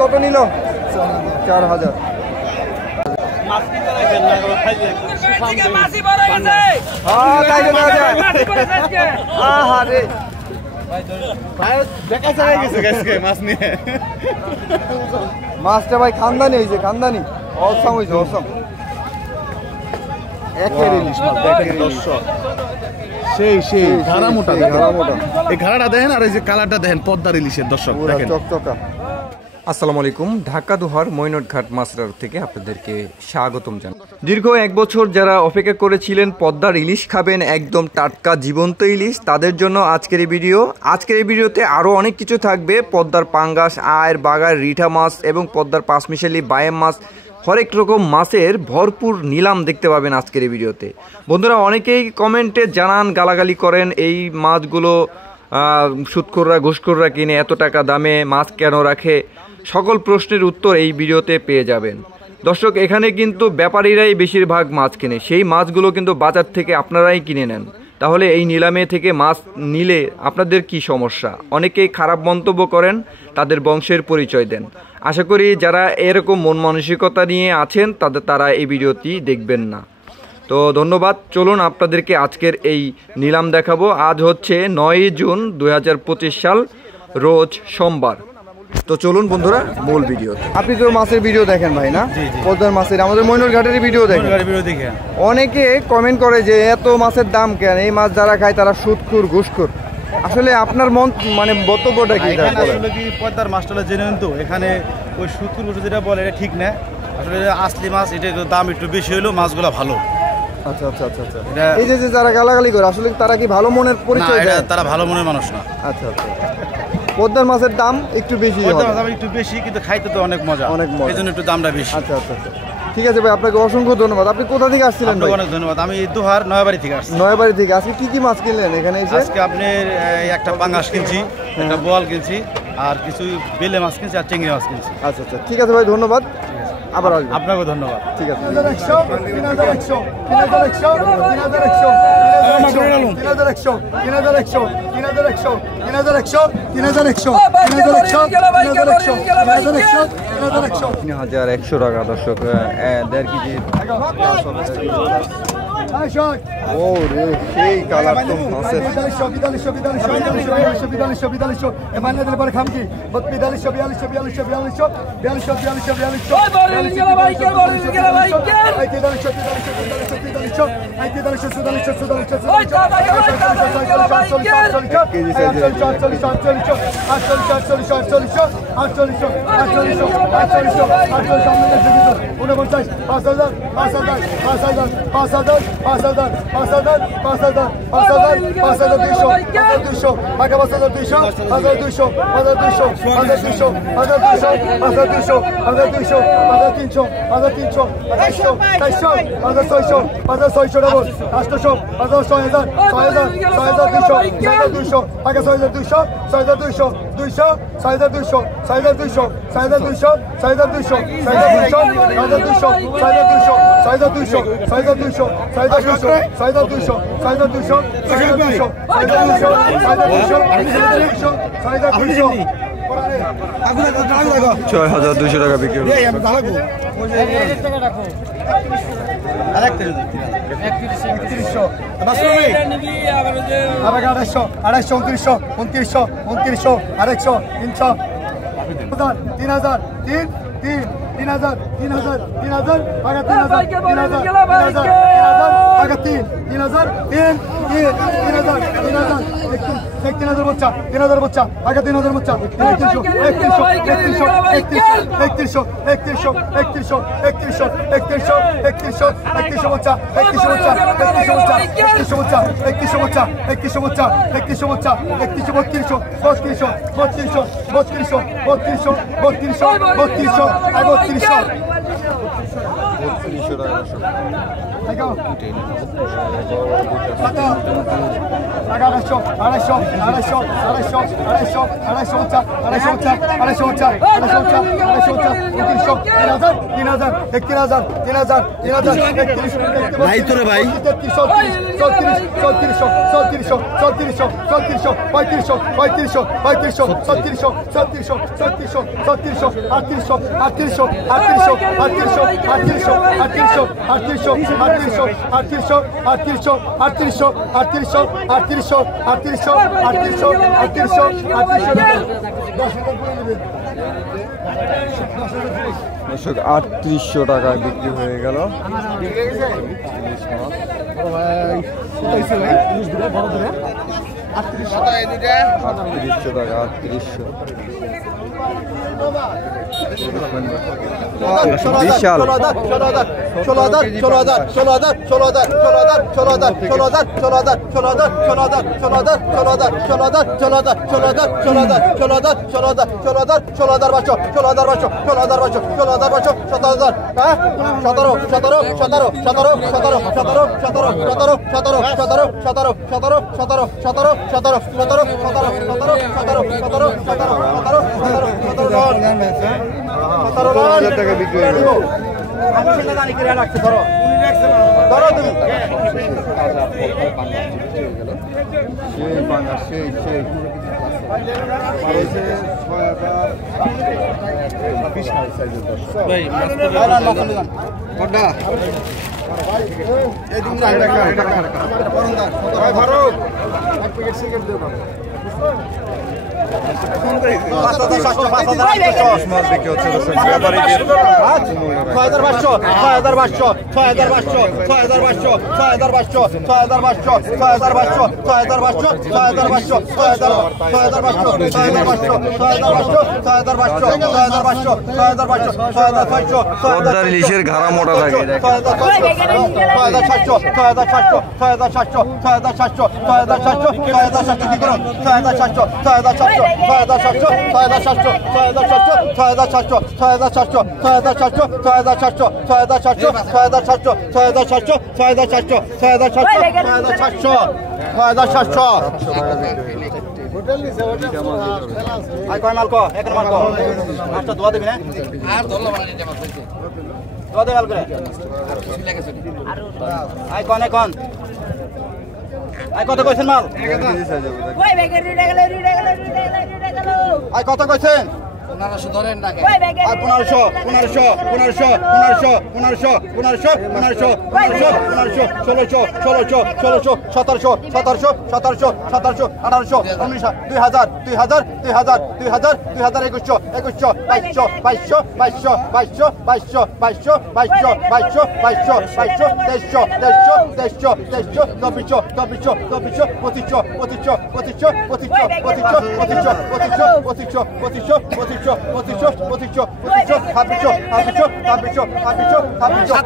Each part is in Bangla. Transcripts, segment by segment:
কত নিল? 4000। মাছটা ভাই খানদানি হয়েছে, খানদানি অসম হয়েছে, অসম। সেই সেই ঘাড়া মোটা, এই ঘাড়াটা দেখেন আর এই যে কালারটা দেখেন পদ্মার ইলিশের। দর্শক দেখেন চকচকা। আসসালামু আলাইকুম, ঢাকা দোহার মৈনটঘাট মাছরার থেকে আপনাদেরকে স্বাগতম জানাই। দীর্ঘ 1 বছর যারা অপেক্ষা করেছিলেন পদ্মার ইলিশ খাবেন, একদম টাটকা জীবন্ত ইলিশ, তাদের জন্য আজকের এই ভিডিও। আজকের এই ভিডিওতে আরও অনেক কিছু থাকবে। পদ্মার পাঙ্গাস, আয়ের, বাগার, রিঠা মাছ এবং পদ্মার পাঁচমিশালি, বায়েম মাছ, হরেক রকম মাছের ভরপুর নিলাম দেখতে পাবেন আজকের এই ভিডিওতে। বন্ধুরা, অনেকেই কমেন্টে জানান, গালাগালি করেন, এই মাছগুলো সুদখোররা ঘুষখোররা কিনে এত টাকা দামে মাছ কেন রাখে। সকল প্রশ্নের উত্তর এই ভিডিওতে পেয়ে যাবেন। দর্শক, এখানে কিন্তু ব্যাপারীরাই বেশিরভাগ মাছ কেনে, সেই মাছগুলো কিন্তু বাজার থেকে আপনারাই কিনে নেন। তাহলে এই নিলামে থেকে মাছ নিলে আপনাদের কি সমস্যা? অনেকেই খারাপ মন্তব্য করেন, তাদের বংশের পরিচয় দেন। আশা করি যারা এরকম মন মানসিকতা নিয়ে আছেন তারা এই ভিডিওটি দেখবেন না। তো ধন্যবাদ। চলুন আপনাদেরকে আজকের এই নিলাম দেখাবো। আজ হচ্ছে 9 জুন 2025 সাল, রোজ সোমবার। তো চলুন বন্ধুরা মূল ভিডিও। আপনি তো মাছের ভিডিও দেখেন ভাই, না? পদ্মার মাছের, আমাদের মৈনটঘাটের ভিডিও দেখেন। অনেকে কমেন্ট করে যে এত মাছের দাম কেন, এই মাছ যারা খায় তারা সুদখোর ঘুষখোর। আসলে আপনার মন মানে বক্তব্যটা কি? আসলে কি পদ্মার মাছটা জেনে তো এখানে ওই সুদখোর ঘুষ যেটা বলে এটা ঠিক না। আসলে আসলে মাছ, এটা দাম একটু বেশি হলেও মাছগুলো ভালো। আচ্ছা আচ্ছা আচ্ছা আচ্ছা। এই যে যারা গালাগালি করে, আসলে তারা কি ভালো মনের পরিচয় দেয়? তারা ভালো মনের মানুষ না। আচ্ছা আচ্ছা। পদ্মার মাছের দাম একটু বেশি, একটু বেশি, কিন্তু খাইতে তো অনেক মজা, অনেক মজা, এই জন্য একটু দামটা বেশি। আচ্ছা আচ্ছা আচ্ছা, ঠিক আছে ভাই, আপনাকে অসংখ্য ধন্যবাদ। আপনি কোথা থেকে আসছিলেন? অনেক ধন্যবাদ। আমি দোহার নয়াবাড়ি থেকে আসছি। নয়াবাড়ি থেকে। আজকে কি কি মাছ কিনলেন এখানে এসে? আজকে আপনি একটা পাঙ্গাস কিনছি, একটা বোয়াল কিনছি, আর কিছু বেলে মাছ কিনছি, আর চিংড়ি মাছ কিনছি। আচ্ছা আচ্ছা, ঠিক আছে ভাই, ধন্যবাদ। আবার আসবেন। আপনাকেও ধন্যবাদ। ঠিক আছে। $3,100 দর্শক, 1.5 কেজি। ও রে, সেই কালার তো মাছের। $6,200 বিক্রি হলো। $3200 দর্শক 3800 টাকায় বিক্রি হয়ে গেল। 3800 টাকা, 3800 বিশাল। টাকা বিক্রি হয়ে গেল। সেই বাংলা সেই সেই পদ্মার ইলিশের ঘাড়া মোটা থাকে। কত কইছেন মাল? কত কইছেন? 1500 ধরেন না। 1500 1500 1500 1500 1500 1500 1500 1500 1600 1600 1700 1700 1700 1700 1800 1900 2000 2000 2000 2000 2100 2100 2200 2200 2200 2200 2200 2200 2200 2200 2200 2300 2300 2300 2400 2400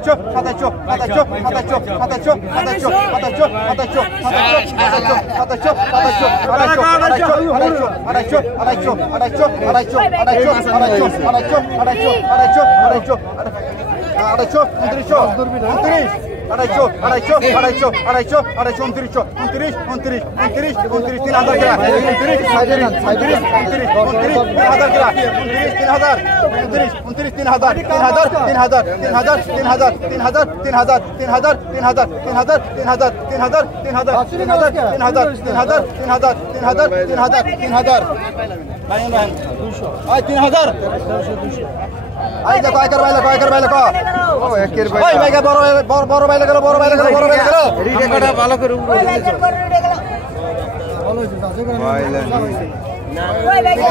2400 2400 2400 2400 2400 আই দেখো আইকার বাইলে কো ও একের বাইলে ওই ভাইগা বড় বাইলে গেল রিডেটা ভালো করে উপরে দিছো ভালো হইছে বাইলে না ওই ভাইগা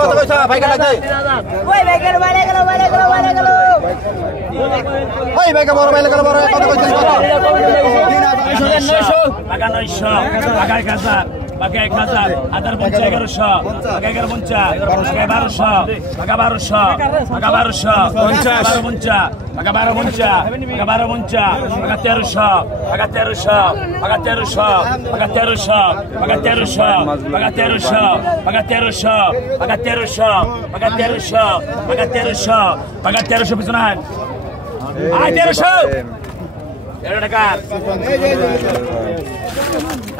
কত কইছা ভাইগা না যাই ওই ভাইগার বাইলে গেল ওই ভাইগা বড় বাইলে গেল কত কইছিস কত 3900 টাকা 900 টাকা 1000 পাকা 1000 হাজার পঞ্চা 1100 পাকা 11 পঞ্চা পাকা 1200 পাকা 1200 পাকা 1200 12 পঞ্চা পাকা 12 পঞ্চা পাকা 12 পঞ্চা পাকা 1300 পাকা 1300 পাকা 1300 পাকা 1300 পাকা 1300 পাকা 1300 পাকা 1300 পাকা 1300 পাকা 1300 পাকা 1300 পাকা 1300 পিছনে আয় 1300 এর টাকা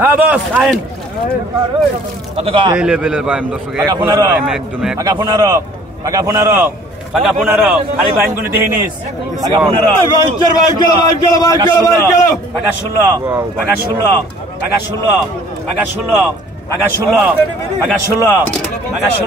হ্যাঁ বস আইন কত কয় এই লেভেলের বাইম দর্শক একদম একদম পাকা 15 পাকা 15 পাকা 15 খালি বাইন গুনে দেখিনিস পাকা 15 পাকা 16 পাকা 16 পাকা 16 পাকা 16 পাকা 16 পাকা 16 পাকা 16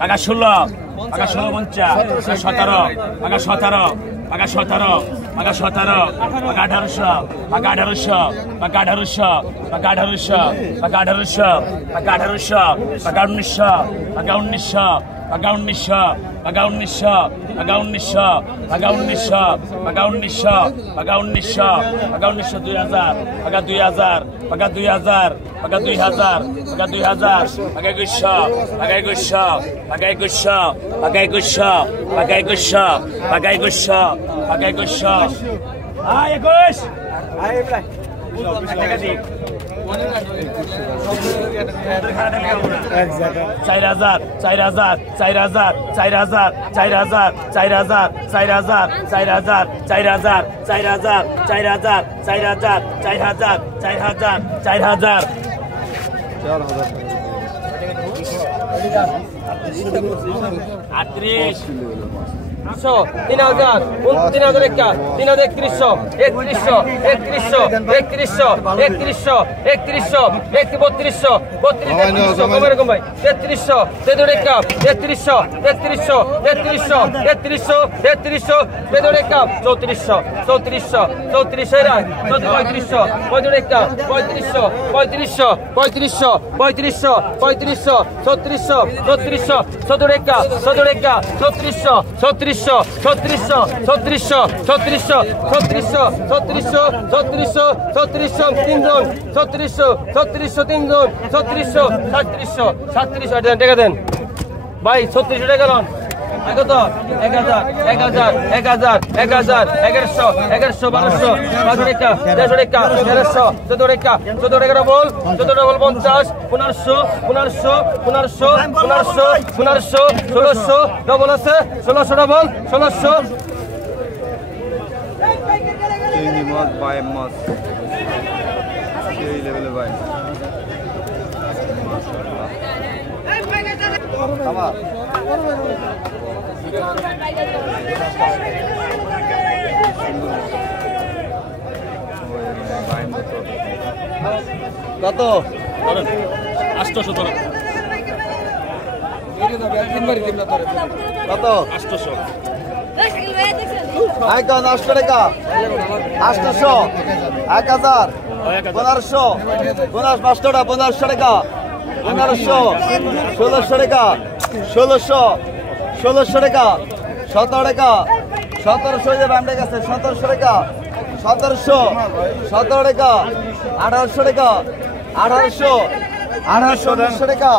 পাকা 16 পাকা 16 পঞ্চা 17 পাকা 17 পাকা 17 পাকা 17 পাকা 1800 পাকা 1800 পাকা 1800 পাকা 1800 পাকা 1800 পাকা 1800 পাকা 1900 পাকা 1900 paga 1900 paga 1900 paga 1900 paga 1900 paga 1900 paga 1900 paga 1900 2000 paga 2000 paga 2000 paga 2000 paga 2000 paga 2100 paga 2100 paga 2100 paga 2100 paga 2100 paga 2100 paga 2100 ay 21 ay bray টাকা দিই 4000 4000 4000 4000 4000 4000 4000 4000 4000 4000 4000 4000 4000 4000 4000 38 3000 3000 একা 3100 3100 3100 3100 3100 3100 3200 কম এরকম ভাই 3300 তেদুর একা 3300 3300 3300 3300 3300 তেদুর একা 3400 3400 3400 এরা 3500 পয়দুর একা 3500 3500 3500 3500 3500 3600 3600 সদুর একা 3600 3600 ছত্রিশশো ছত্রিশশো ছত্রিশশো ছত্রিশশো ছত্রিশশো ছত্রিশশো ছত্রিশশো তিনজন ছত্রিশশো ছত্রিশশো তিনজন ছত্রিশশো সাতত্রিশশো সাতত্রিশশো টাকা দেন ভাই 3600 টাকা লোন কত 1000 1000 1000 1000 1100 1100 1200 টাকা 150 টাকা 1300 14 টাকা 14 টাকা বল 14 ডবল 50 1500 1500 1500 1500 1500 1600 ডবল আছে 1600 ডবল 1600 এই নিমত বাই মাস এই লেভেলে বাই মাশাআল্লাহ কত 800 ধরে কত 800 আইকা 800 টাকা 800 1000 1500 500 টাকা 1500 টাকা 1500 1600 টাকা 1600 1600 টাকা 17 টাকা 1700 যে বামডে গেছে 1700 টাকা 1700 17 টাকা 1800 টাকা 1800 1800 টাকা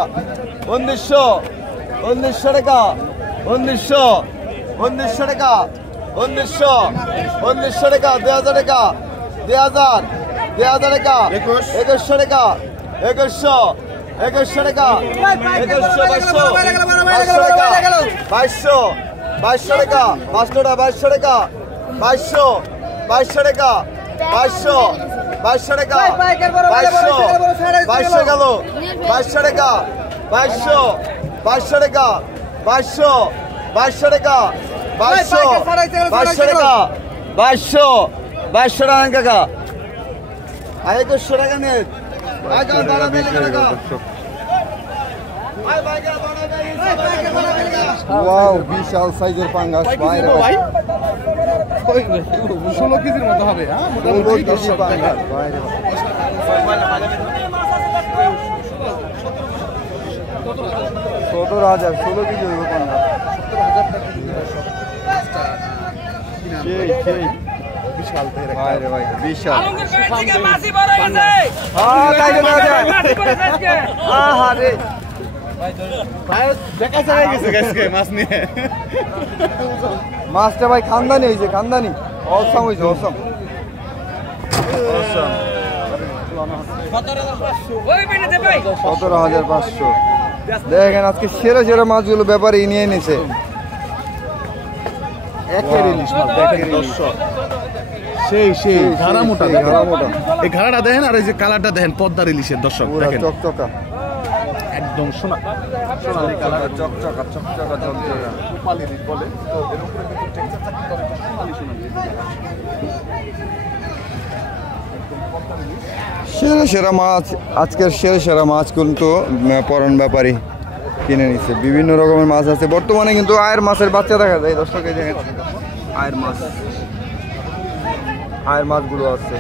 1900 1900 টাকা 1900 1900 টাকা 1900 1900 টাকা 2000 টাকা 2000 2000 টাকা 2100 টাকা 2100 2100 টাকা 2100 2200 টাকা 500 টাকা 2200 টাকা 2200 2200 টাকা 2200 2200 টাকা 2200 গেল 2200 টাকা 2200 2200 টাকা 2200 2200 টাকা 2200 2200 টাকা 2200 2200 টাকা কাকা 2100 টাকা নে আগে বাড়াবে টাকা ওয়াও বিশাল সাইজের পাঙ্গাস ভাই ভাই 16 কেজির মতো হবে হ্যাঁ মোটামুটি 10 পাঙ্গাস ভাই 17,000 16 কেজি হইব পাঙ্গাস সেই বিশাল ভাই রে ভাই বিশাল আলমগীর ভাই থেকে মাছি বড় গেছে তাই না মাছি বড় আজকে আহারে দেখা যায় গেছে গাইসকে মাছ নিয়ে মাছটা ভাই খানদানি হয়েছে খানদানি অসম হয়েছে অসম অসম ওই বেনেতে ভাই 17,500 দেখেন আজকে সেরা সেরা মাছগুলো ব্যাপারে নিয়ে এনেছে একের ইলিশ মাছ দেখেন দর্শক সেই ঘাড়া মোটা ঘাড়া মোটা এই ঘাড়াটা দেখেন আর এই যে কালারটা দেখেন পদ্মার ইলিশের দর্শক পুরা দেখেন চকচকা একদম সোনালী কালার চকচকা চকচকা চকচকা রূপালী ইলিশ বলে তো এর উপরে কিন্তু টেক্সচার থাকে তো অনেকটা সোনালী সেরা সেরা মাছ আজকের সেরা সেরা মাছ কিন্তু পরন ব্যাপারী কিনে নিচ্ছে বিভিন্ন রকমের মাছ আছে বর্তমানে কিন্তু আয়ের মাছের বাচ্চা দেখা যায় দর্শক এই দেখেন আয়ের মাছগুলো আছে